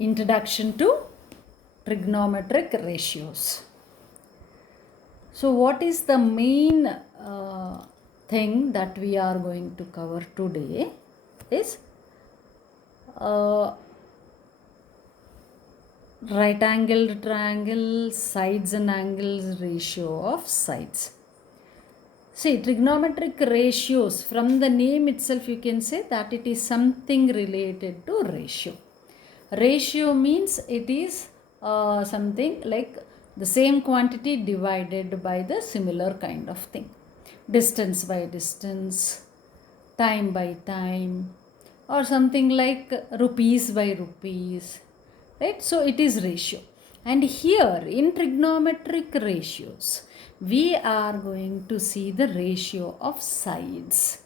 Introduction to trigonometric ratios. So, what is the main thing that we are going to cover today is right angled triangle, sides and angles ratio of sides. See, trigonometric ratios, from the name itself, you can say that it is something related to ratio. Ratio means it is something like the same quantity divided by the similar kind of thing. Distance by distance, time by time, or something like rupees by rupees, right? So it is ratio. And here in trigonometric ratios, we are going to see the ratio of sides.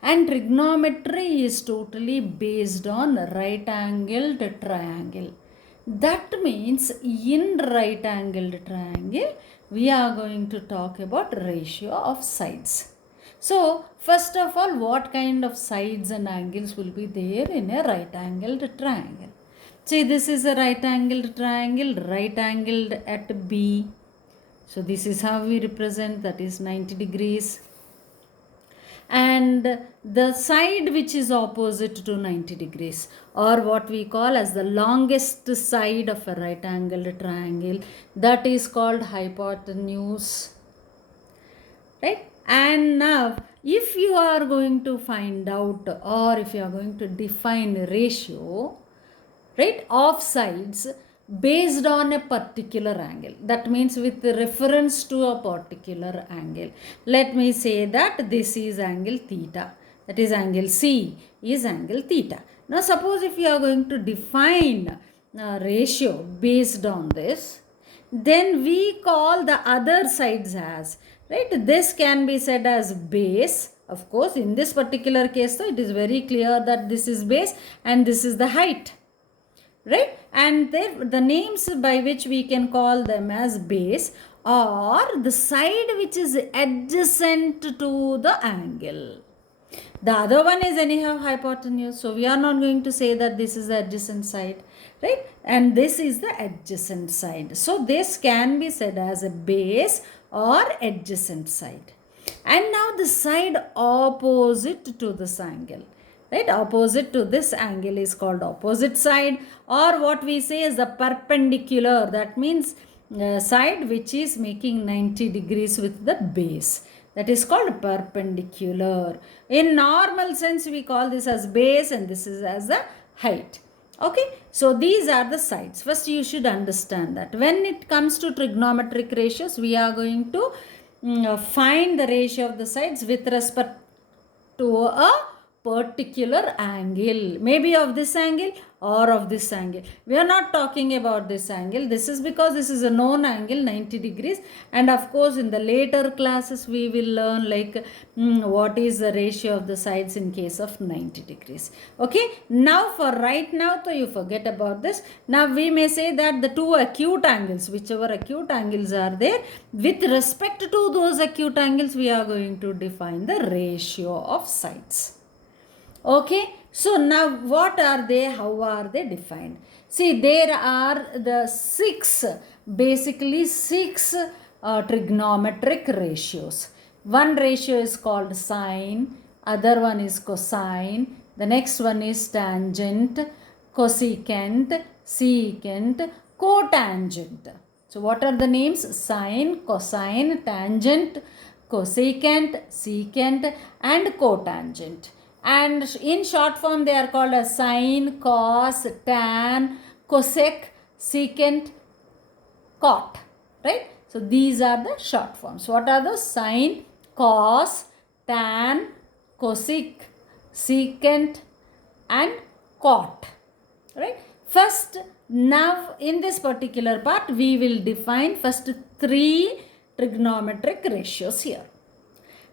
And trigonometry is totally based on right angled triangle. That means in right angled triangle, we are going to talk about ratio of sides. So, first of all, what kind of sides and angles will be there in a right angled triangle? See, this is a right angled triangle, right angled at B. So, this is how we represent, that is 90 degrees. And the side which is opposite to 90 degrees, or what we call as the longest side of a right angled triangle, that is called hypotenuse, right? And now if you are going to find out, or if you are going to define ratio, right, of sides based on a particular angle, that means with reference to a particular angle, let me say that this is angle theta, that is angle C is angle theta. Now suppose if you are going to define ratio based on this, then we call the other sides as, right, this can be said as base. Of course, in this particular case, so it is very clear that this is base and this is the height, right? And the names by which we can call them as base, or the side which is adjacent to the angle. The other one is anyhow hypotenuse, so we are not going to say that this is the adjacent side, right? And this is the adjacent side. So this can be said as a base or adjacent side. And now the side opposite to this angle, right, opposite to this angle is called opposite side, or what we say is the perpendicular, that means side which is making 90 degrees with the base, that is called perpendicular. In normal sense we call this as base and this is as the height. Okay, so these are the sides. First you should understand that when it comes to trigonometric ratios, we are going to find the ratio of the sides with respect to a particular angle, maybe of this angle or of this angle. We are not talking about this angle. This is because this is a known angle 90 degrees, and of course in the later classes we will learn like what is the ratio of the sides in case of 90 degrees. Okay, now for right now, so you forget about this. Now we may say that the two acute angles, whichever acute angles are there, with respect to those acute angles we are going to define the ratio of sides. Okay, so now what are they, how are they defined? See, there are the basically six trigonometric ratios. One ratio is called sine, other one is cosine, the next one is tangent, cosecant, secant, cotangent. So what are the names? Sine, cosine, tangent, cosecant, secant and cotangent. And in short form they are called as sine, cos, tan, cosec, secant, cot, right? So these are the short forms. What are those? Sine, cos, tan, cosec, secant and cot, right? First, now in this particular part we will define first three trigonometric ratios here.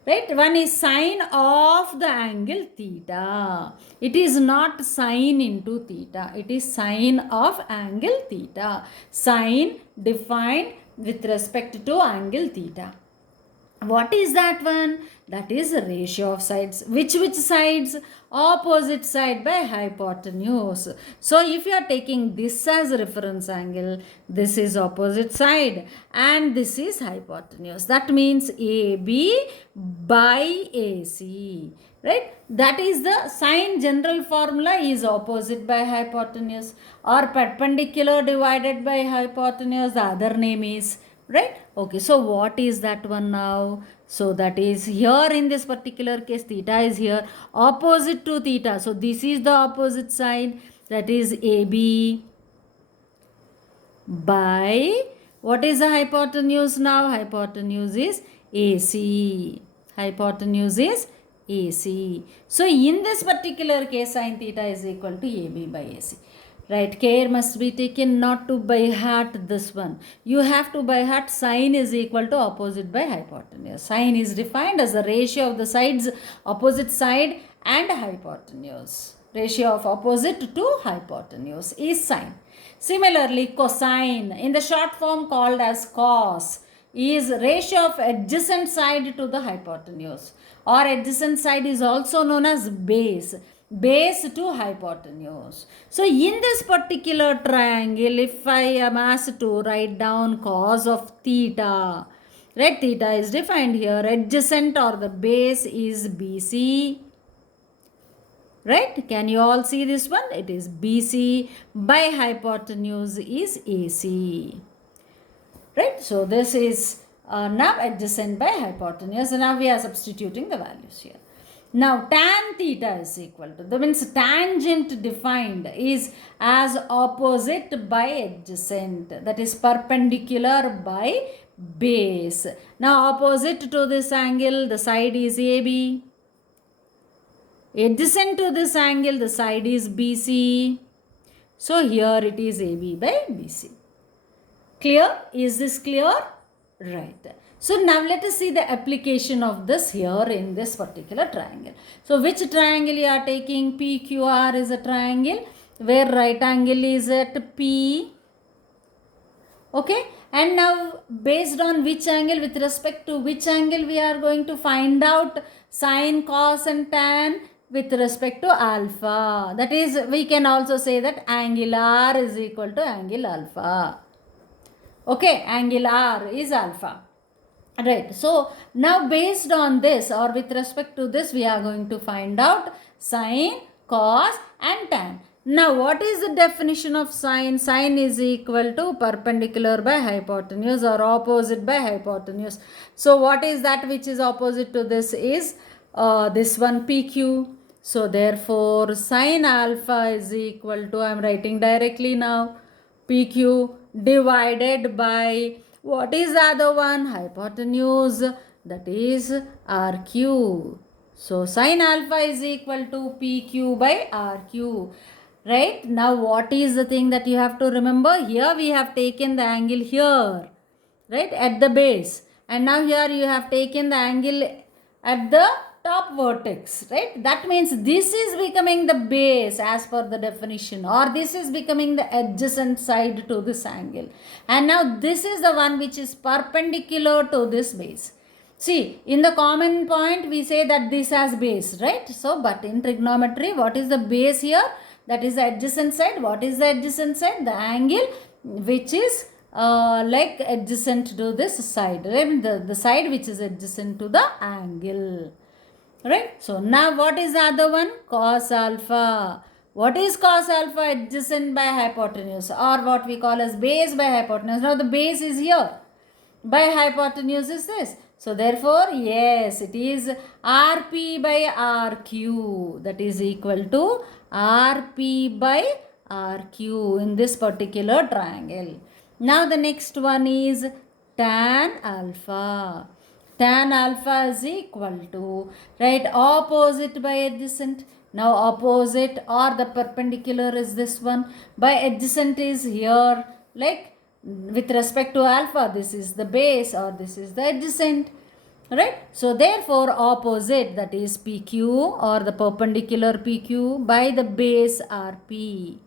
Right, one is sine of the angle theta. It is not sine into theta. It is sine of angle theta. Sine defined with respect to angle theta. What is that one? That is the ratio of sides. Which sides? Opposite side by hypotenuse. So if you are taking this as reference angle, this is opposite side and this is hypotenuse. That means AB by AC. Right? That is the sine general formula is opposite by hypotenuse, or perpendicular divided by hypotenuse. The other name is, right? Okay, so what is that one now? So that is here in this particular case, theta is here opposite to theta. So this is the opposite side, that is AB by, what is the hypotenuse now? Hypotenuse is AC. Hypotenuse is AC. So in this particular case, sin theta is equal to AB by AC. Right, care must be taken not to by heart this one. You have to by heart sine is equal to opposite by hypotenuse. Sine is defined as the ratio of the sides, opposite side and hypotenuse. Ratio of opposite to hypotenuse is sine. Similarly, cosine in the short form called as cos is ratio of adjacent side to the hypotenuse, or adjacent side is also known as base to hypotenuse. So in this particular triangle, if I am asked to write down cos of theta, right, theta is defined here, adjacent or the base is BC. Right, can you all see this one? It is BC by hypotenuse is AC. Right, so this is now adjacent by hypotenuse, and now we are substituting the values here. Now tan theta is equal to, that means tangent defined is as opposite by adjacent, that is perpendicular by base. Now opposite to this angle, the side is AB. Adjacent to this angle, the side is BC. So here it is AB by BC. Clear? Is this clear? Right. So now let us see the application of this here in this particular triangle. So which triangle you are taking? PQR is a triangle where right angle is at P. Okay. And now based on which angle, with respect to which angle we are going to find out sine, cos and tan with respect to alpha. That is, we can also say that angle R is equal to angle alpha. Okay, angle R is alpha. Right, so now based on this, or with respect to this, we are going to find out sine, cos and tan. Now what is the definition of sine? Sine is equal to perpendicular by hypotenuse or opposite by hypotenuse. So what is that which is opposite to this is this one, PQ. So therefore sine alpha is equal to, I am writing directly now, PQ divided by, what is the other one? Hypotenuse, that is RQ. So sine alpha is equal to PQ by RQ. Right? Now what is the thing that you have to remember? Here we have taken the angle here, right, at the base. And now here you have taken the angle at the top vertex, right? That means this is becoming the base as per the definition, or this is becoming the adjacent side to this angle. And now this is the one which is perpendicular to this base. See, in the common point we say that this has base, right? So, but in trigonometry, what is the base here? That is the adjacent side. What is the adjacent side? The angle which is like adjacent to this side, right? The side which is adjacent to the angle. Right. So now what is the other one? Cos alpha. What is cos alpha? Adjacent by hypotenuse, or what we call as base by hypotenuse. Now the base is here. By hypotenuse is this. So therefore, yes, it is RP by RQ. That is equal to RP by RQ in this particular triangle. Now the next one is tan alpha. Tan alpha is equal to, right, opposite by adjacent. Now opposite or the perpendicular is this one. By adjacent is here, like with respect to alpha, this is the base or this is the adjacent. Right. So therefore opposite, that is PQ or the perpendicular PQ by the base RP.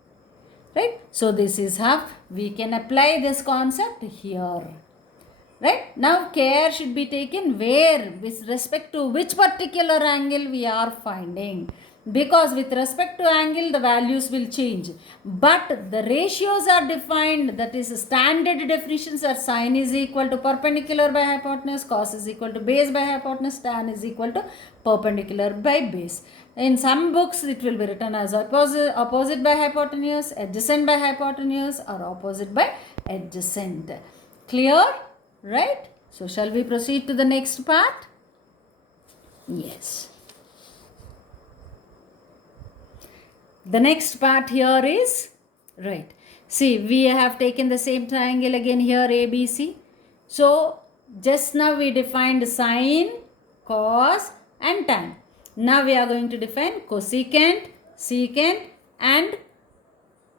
Right. So this is how we can apply this concept here. Right? Now care should be taken where, with respect to which particular angle we are finding. Because with respect to angle, the values will change. But the ratios are defined, that is standard definitions are sine is equal to perpendicular by hypotenuse, cos is equal to base by hypotenuse, tan is equal to perpendicular by base. In some books, it will be written as opposite by hypotenuse, adjacent by hypotenuse, or opposite by adjacent. Clear? Right? So, shall we proceed to the next part? Yes. The next part here is, right. See, we have taken the same triangle again here, ABC. So, just now we defined sine, cos, and tan. Now we are going to define cosecant, secant, and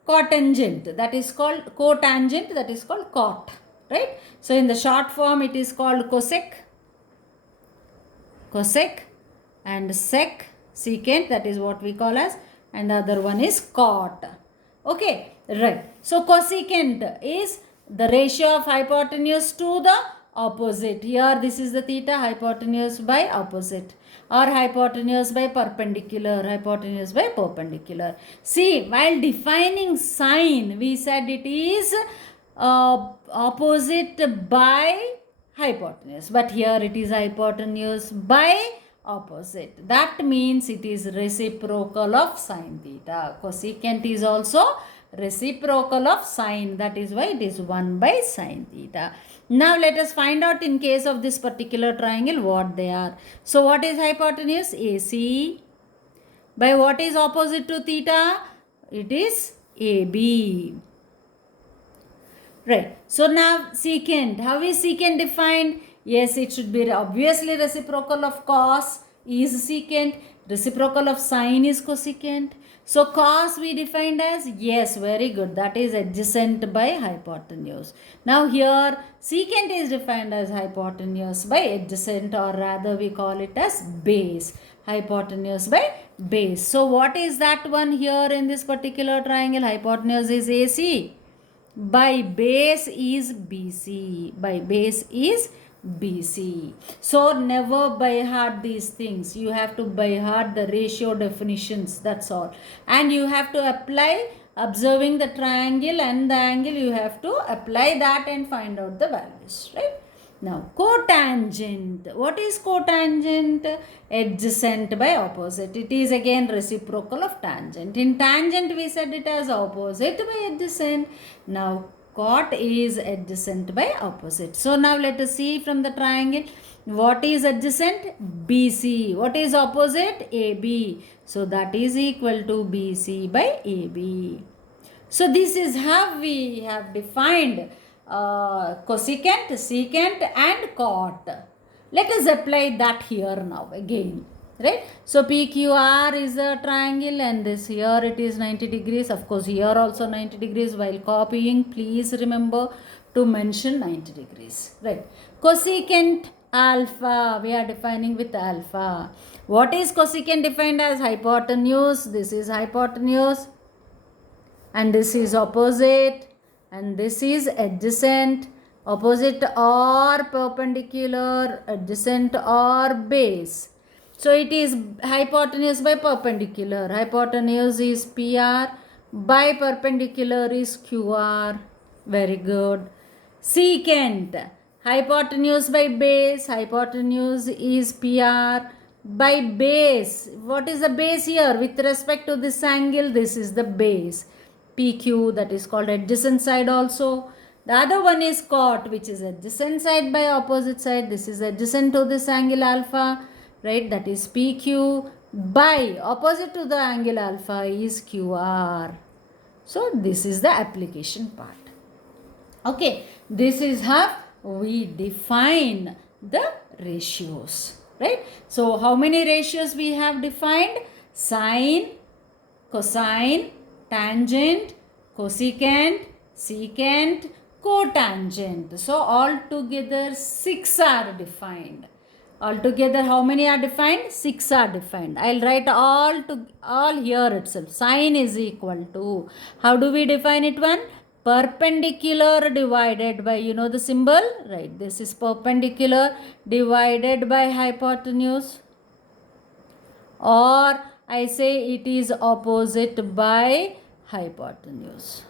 cotangent. That is called cotangent, that is called cot. Right? So, in the short form, it is called cosec, and sec, secant, that is what we call as, and the other one is cot. Okay, right. So, cosecant is the ratio of hypotenuse to the opposite. Here, this is the theta, hypotenuse by opposite, or hypotenuse by perpendicular, hypotenuse by perpendicular. See, while defining sine, we said it is opposite by hypotenuse, but here it is hypotenuse by opposite. That means it is reciprocal of sine theta. Cosecant is also reciprocal of sine. That is why it is 1 by sine theta. Now let us find out in case of this particular triangle what they are. So what is hypotenuse? AC. By what is opposite to theta? It is AB. Right. So now secant. How is secant defined? Yes, it should be obviously reciprocal of cos is secant. Reciprocal of sine is cosecant. So cos we defined as, yes, very good. That is adjacent by hypotenuse. Now here secant is defined as hypotenuse by adjacent, or rather we call it as base. Hypotenuse by base. So what is that one here in this particular triangle? Hypotenuse is AC. By base is BC. By base is BC. So never by heart these things. You have to by heart the ratio definitions. That's all. And you have to apply, observing the triangle and the angle, you have to apply that and find out the values. Right? Now, cotangent. What is cotangent? Adjacent by opposite. It is again reciprocal of tangent. In tangent, we said it as opposite by adjacent. Now, cot is adjacent by opposite. So, now let us see from the triangle. What is adjacent? BC. What is opposite? AB. So, that is equal to BC by AB. So, this is how we have defined cosecant, secant, and cot. Let us apply that here now again. Right? So PQR is a triangle, and this here it is 90 degrees. Of course, here also 90 degrees. While copying, please remember to mention 90 degrees. Right? Cosecant alpha, we are defining with alpha. What is cosecant defined as? Hypotenuse. This is hypotenuse, and this is opposite, and this is adjacent. Opposite or perpendicular, adjacent or base. So it is hypotenuse by perpendicular. Hypotenuse is PR, by perpendicular is QR. Very good. Secant. Hypotenuse by base. Hypotenuse is PR, by base. What is the base here? With respect to this angle, this is the base. PQ, that is called adjacent side also. The other one is cot, which is adjacent side by opposite side. This is adjacent to this angle alpha, right? That is PQ, by opposite to the angle alpha is QR. So this is the application part. Okay, this is how we define the ratios, right? So how many ratios we have defined? Sine, cosine, tangent, cosecant, secant, cotangent. So altogether 6 are defined. Altogether how many are defined? 6 are defined. I'll write all here itself. Sine is equal to, how do we define it one? perpendicular divided by, you know the symbol, right? This is perpendicular divided by hypotenuse, or I say it is opposite by hypotenuse.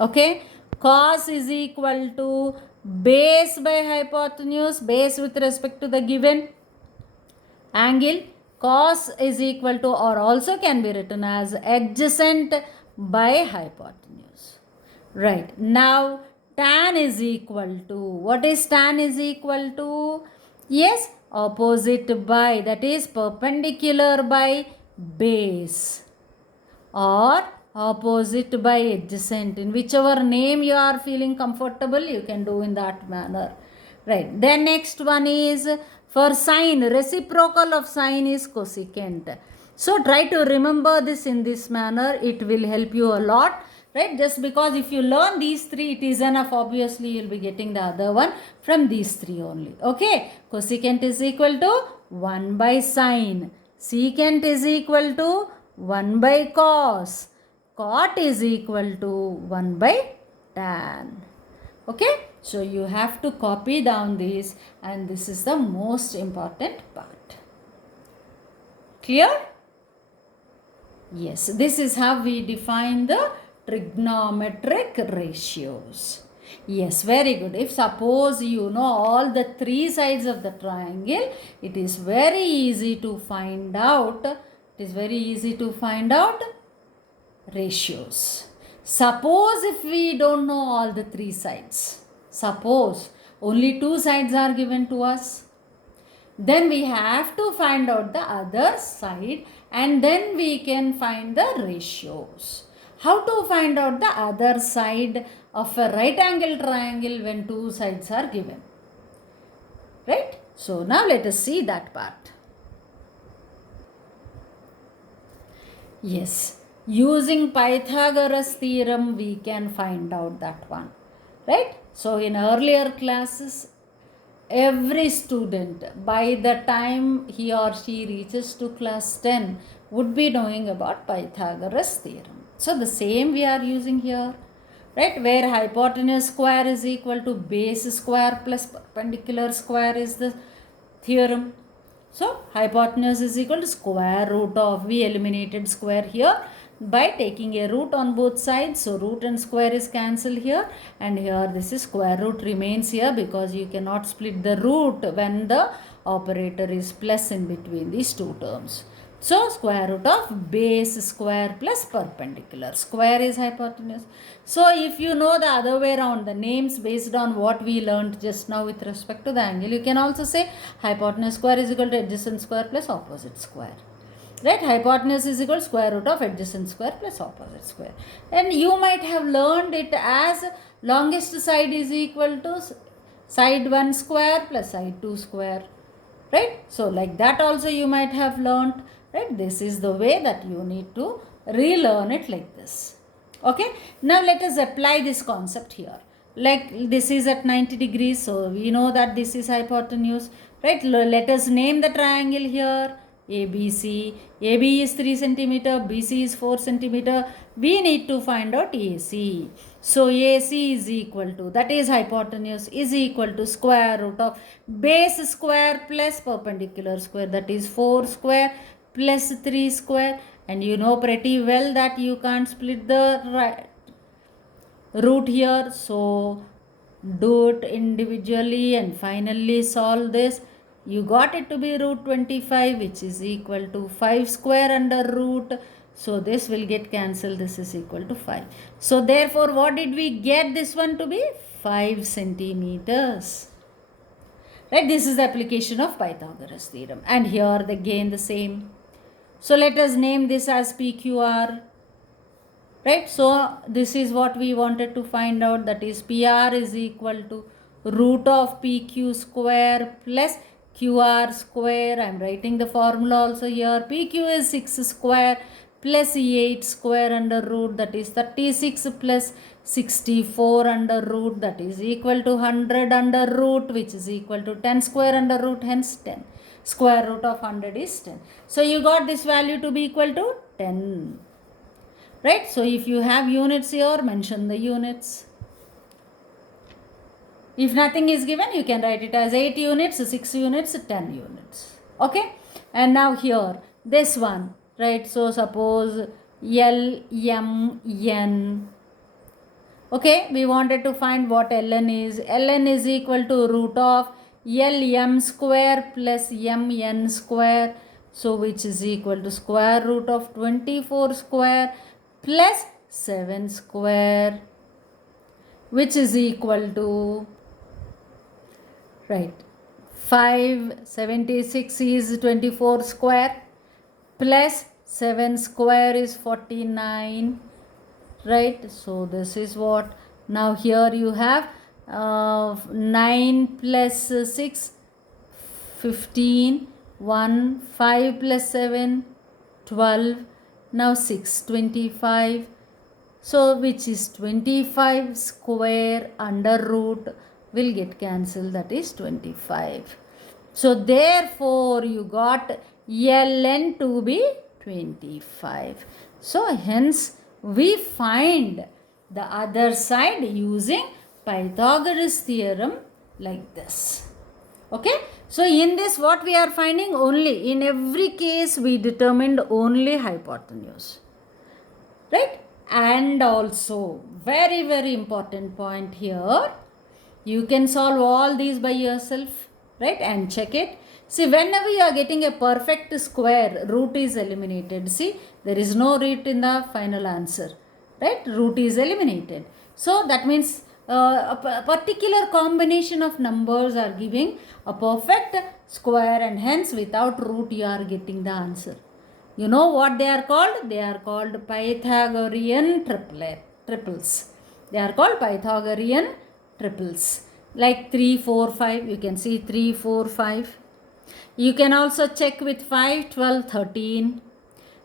Okay, cos is equal to base by hypotenuse, base with respect to the given angle. Cos is equal to, or also can be written as, adjacent by hypotenuse. Right, now tan is equal to, what is tan is equal to? Yes, opposite by, that is perpendicular by base, or opposite by adjacent. In whichever name you are feeling comfortable, you can do in that manner. Right, then next one is for sine, reciprocal of sine is cosecant. So try to remember this in this manner, it will help you a lot. Right, just because if you learn these three, it is enough. Obviously you will be getting the other one from these three only. Okay, cosecant is equal to 1 by sine, secant is equal to 1 by cos, cot is equal to 1 by tan. Okay, so you have to copy down this, and this is the most important part. Clear? Yes, this is how we define the trigonometric ratios. Yes, very good. If suppose you know all the three sides of the triangle, it is very easy to find out. It is very easy to find out ratios. Suppose if we don't know all the three sides, suppose only two sides are given to us, then we have to find out the other side, and then we can find the ratios. How to find out the other side of a right angle triangle when two sides are given? Right? So now let us see that part. Yes, using Pythagoras theorem we can find out that one. Right? So in earlier classes, every student, by the time he or she reaches to class 10, would be knowing about Pythagoras theorem. So the same we are using here, right? Where hypotenuse square is equal to base square plus perpendicular square is the theorem. So hypotenuse is equal to square root of, we eliminated square here by taking a root on both sides. So root and square is cancelled here, and here this is square root remains here, because you cannot split the root when the operator is plus in between these two terms. So square root of base square plus perpendicular square is hypotenuse. So if you know the other way around, the names based on what we learned just now with respect to the angle, you can also say hypotenuse square is equal to adjacent square plus opposite square. Right, hypotenuse is equal to square root of adjacent square plus opposite square. And you might have learned it as longest side is equal to side 1 square plus side 2 square. Right, so like that also you might have learned. Right, this is the way that you need to relearn it like this. Okay, now let us apply this concept here. Like this is at 90 degrees, so we know that this is hypotenuse. Right, let us name the triangle here ABC. AB is 3 centimeter, BC is 4 centimeter. We need to find out AC. So AC is equal to, that is hypotenuse, is equal to square root of base square plus perpendicular square, that is 4 square plus 3 square. And you know pretty well that you can't split the root here. So do it individually and finally solve this. You got it to be root 25, which is equal to 5 square under root. So this will get cancelled. This is equal to 5. So therefore, what did we get this one to be? 5 centimeters. Right? This is the application of Pythagoras theorem. And here again the same. So let us name this as PQR. Right? So this is what we wanted to find out. That is PR is equal to root of PQ square plus QR square. I am writing the formula also here. PQ is 6 square plus 8 square under root, that is 36 plus 64 under root, that is equal to 100 under root, which is equal to 10 square under root, hence 10. Square root of 100 is 10. So you got this value to be equal to 10. Right? So if you have units here, mention the units. If nothing is given, you can write it as 8 units, 6 units, 10 units. Okay. And now here, this one, right? So suppose L, M, N. Okay, we wanted to find what ln is. Ln is equal to root of Lm square plus Mn square. So which is equal to square root of 24 square plus 7 square, which is equal to, right, 576 is 24 square plus 7 square is 49, right? So this is what, now here you have 9 plus 6 15, 1 5 plus 7 12, now 6 25. So which is 25 square under root will get cancelled, that is 25. So therefore you got ln to be 25. So hence we find the other side using Pythagoras theorem like this. Okay. So in this what we are finding, only in every case we determined only hypotenuse. Right. And also very important point here, you can solve all these by yourself, right, and check it. See, whenever you are getting a perfect square, root is eliminated. See, there is no root in the final answer, right? Root is eliminated. So that means a particular combination of numbers are giving a perfect square, and hence without root you are getting the answer. You know what they are called? They are called Pythagorean triples. They are called Pythagorean triples. Like 3, 4, 5. You can see 3, 4, 5. You can also check with 5, 12, 13.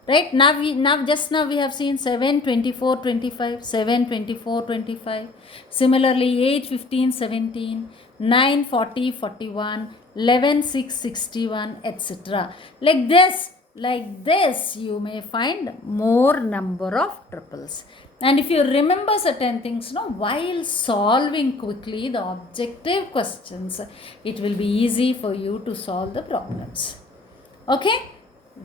Right? Now we have seen 7, 24, 25. 7, 24, 25. Similarly 8, 15, 17. 9, 40, 41. 11, 6, 61, etc. Like this you may find more number of triples. And if you remember certain things, while solving quickly the objective questions, it will be easy for you to solve the problems. Okay?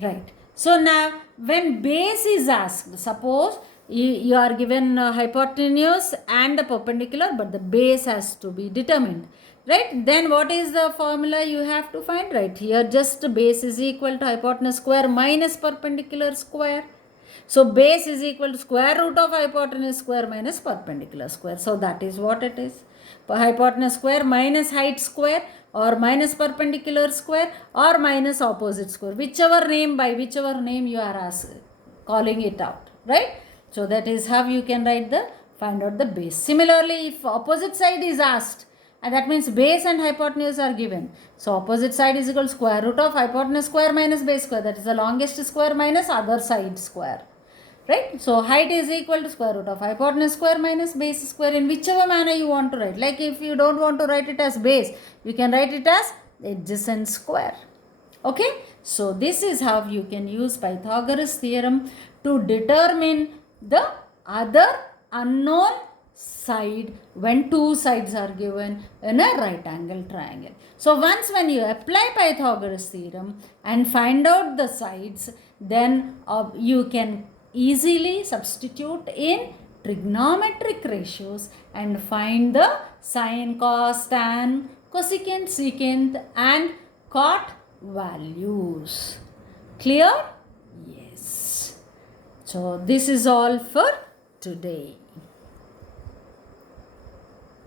Right. So now when base is asked, suppose you are given hypotenuse and the perpendicular, but the base has to be determined. Right, then what is the formula you have to find? Right here, just base is equal to hypotenuse square minus perpendicular square. So base is equal to square root of hypotenuse square minus perpendicular square. So that is what it is. Hypotenuse square minus height square, or minus perpendicular square, or minus opposite square. Whichever name you are calling it out. Right. So that is how you can find out the base. Similarly, if opposite side is asked, and that means base and hypotenuse are given. So opposite side is equal to square root of hypotenuse square minus base square. That is the longest square minus other side square. Right? So height is equal to square root of hypotenuse square minus base square, in whichever manner you want to write. Like if you don't want to write it as base, you can write it as adjacent square. Okay? So this is how you can use Pythagoras theorem to determine the other unknown side when two sides are given in a right angle triangle. So once when you apply Pythagoras theorem and find out the sides, then you can easily substitute in trigonometric ratios and find the sine, cos, tan, cosecant, secant and cot values. Clear? Yes. So this is all for today.